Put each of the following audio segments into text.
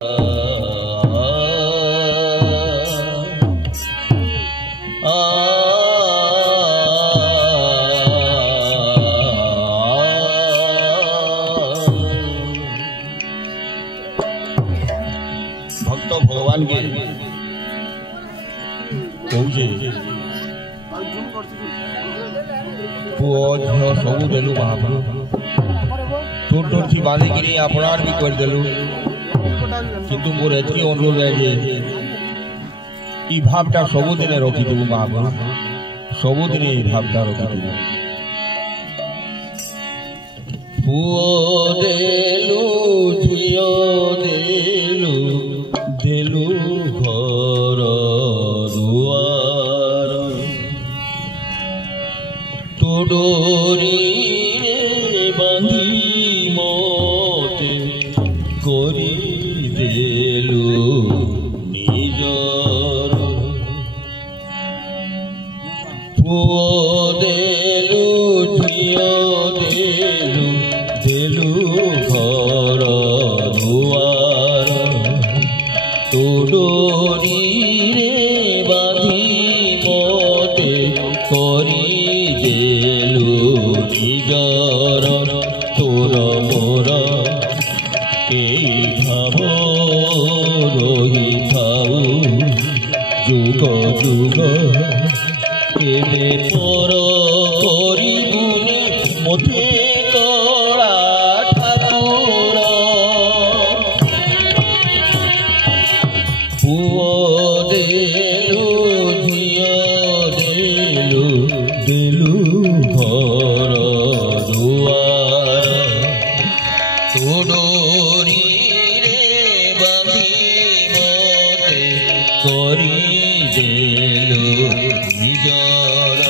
भक्त भगवान के कौचे पुओ झियो सबू देलु महाप्रभु टोट टोट थी बांधिकी अपनार भी कर देलु किंतु मोर एतकी अनुरोध है जे ई भावटा सबुदिन रखिदेबु महाप्रभु सबुदिन ई भावटा रखिदेबु पुओ देलु झियो देलु देलु घर दुआर तोडोरी बांधी मोते करी देलु निजर पुओ देलु झियो देलु देलु घर दुआर तोडोरी बांधी मोते करी देलु निजर तोर मोर भाव रही थाऊ जुग जुग एबे पर करिबुनि मते कला ठाकुर पुओ देलु झियो देलु देलु घर दुआर तोडोरी करी देलु निजर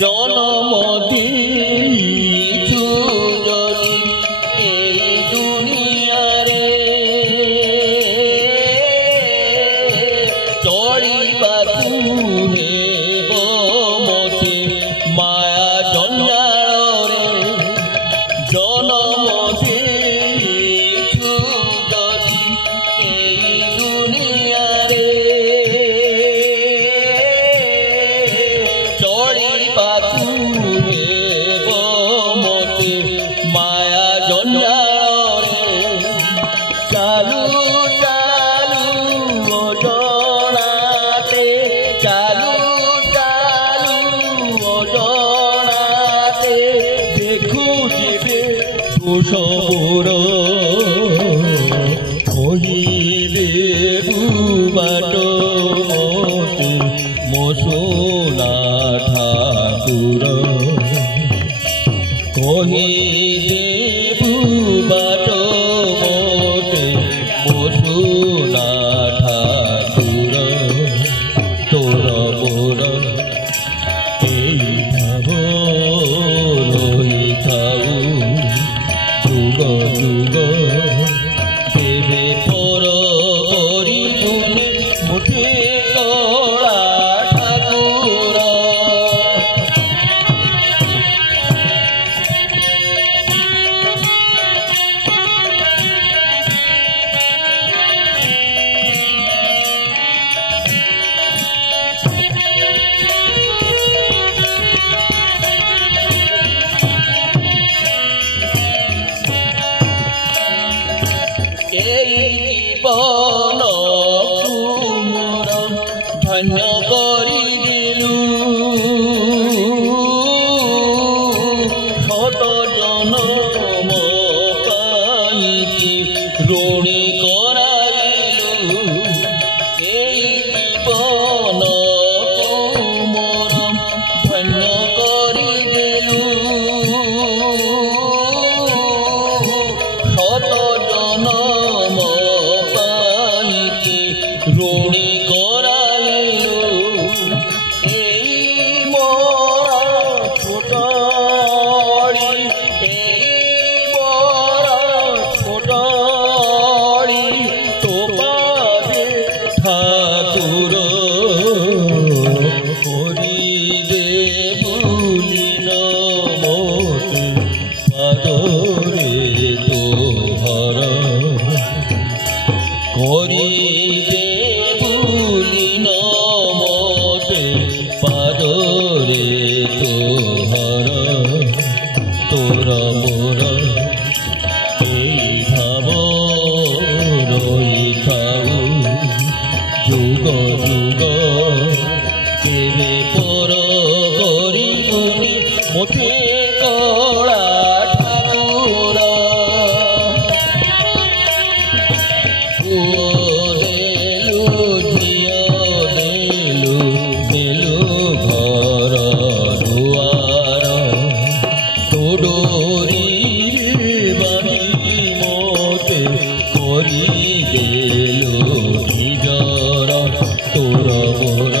जनम दीछु जनी এই দুনিয়ারে চড়িবাকু হেব মতে মায়া জঞ্জাଳରେ জনম ଦେଇଛୁ ଯଦି এই দুনিয়ারে চড়িবাকু হেব মতে মায়া জঞ্জাଳରେ চালু চালু অজনাতে চালু চালু অজনাতে দেখু ଯିବେ দোষ মোর কহিলে বাট মতে মসোনা ঠাকুর কহিলে বাট মতে মসোনা ঠাকুর তোর মোর এই ভাব রহি থাউ যুগ যুগ কেবে পর করিবুনি মুঠে কলা ঠাকুর तोड़ा ठाकुर देलु झियो देलु देलु घर दुआर तोडोरी बानी मोते करी देलु निजर तोर मोर